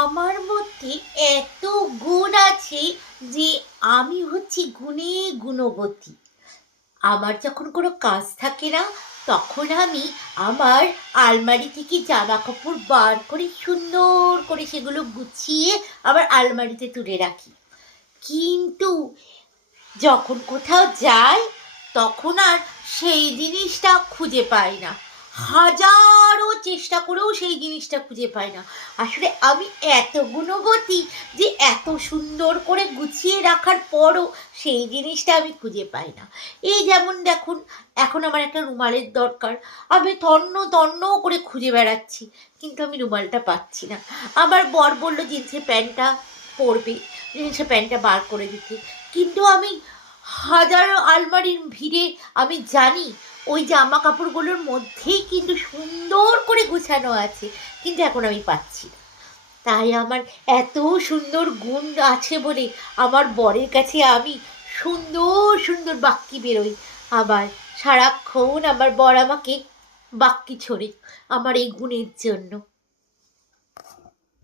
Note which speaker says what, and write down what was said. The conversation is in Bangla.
Speaker 1: আমার মধ্যে এত গুণ আছে যে আমি হচ্ছি গুণে গুণবতী। আমার যখন কোনো কাজ থাকে না, তখন আমি আমার আলমারি থেকে জামা কাপড় বার করে, সুন্দর করে সেগুলো গুছিয়ে আবার আলমারিতে তুলে রাখি। কিন্তু যখন কোথাও যাই, তখন আর সেই জিনিসটা খুঁজে পাই না। হাজারো চেষ্টা করেও সেই জিনিসটা খুঁজে পাই না। আসলে আমি এত গুণবতী যে এত সুন্দর করে গুছিয়ে রাখার পরও সেই জিনিসটা আমি খুঁজে পাই না। এই যেমন দেখুন, এখন আমার একটা রুমালের দরকার। আমি তন্ন তন্ন করে খুঁজে বেড়াচ্ছি, কিন্তু আমি রুমালটা পাচ্ছি না। আমার বর বলল জিন্সের প্যান্টটা পরবে, জিন্সের প্যান্টটা বার করে দিতে। কিন্তু আমি হাজারো আলমারির ভিড়ে আমি জানি ওই জামা কাপড়গুলোর মধ্যেই কিন্তু সুন্দর করে গুছানো আছে, কিন্তু এখন আমি পাচ্ছি না। তাই আমার এত সুন্দর গুণ আছে বলে আমার বরের কাছে আমি সুন্দর সুন্দর বাক্যি বেরোই। আবার সারাক্ষণ আমার বর আমাকে বাক্যি ছড়ে আমার এই গুণের জন্য।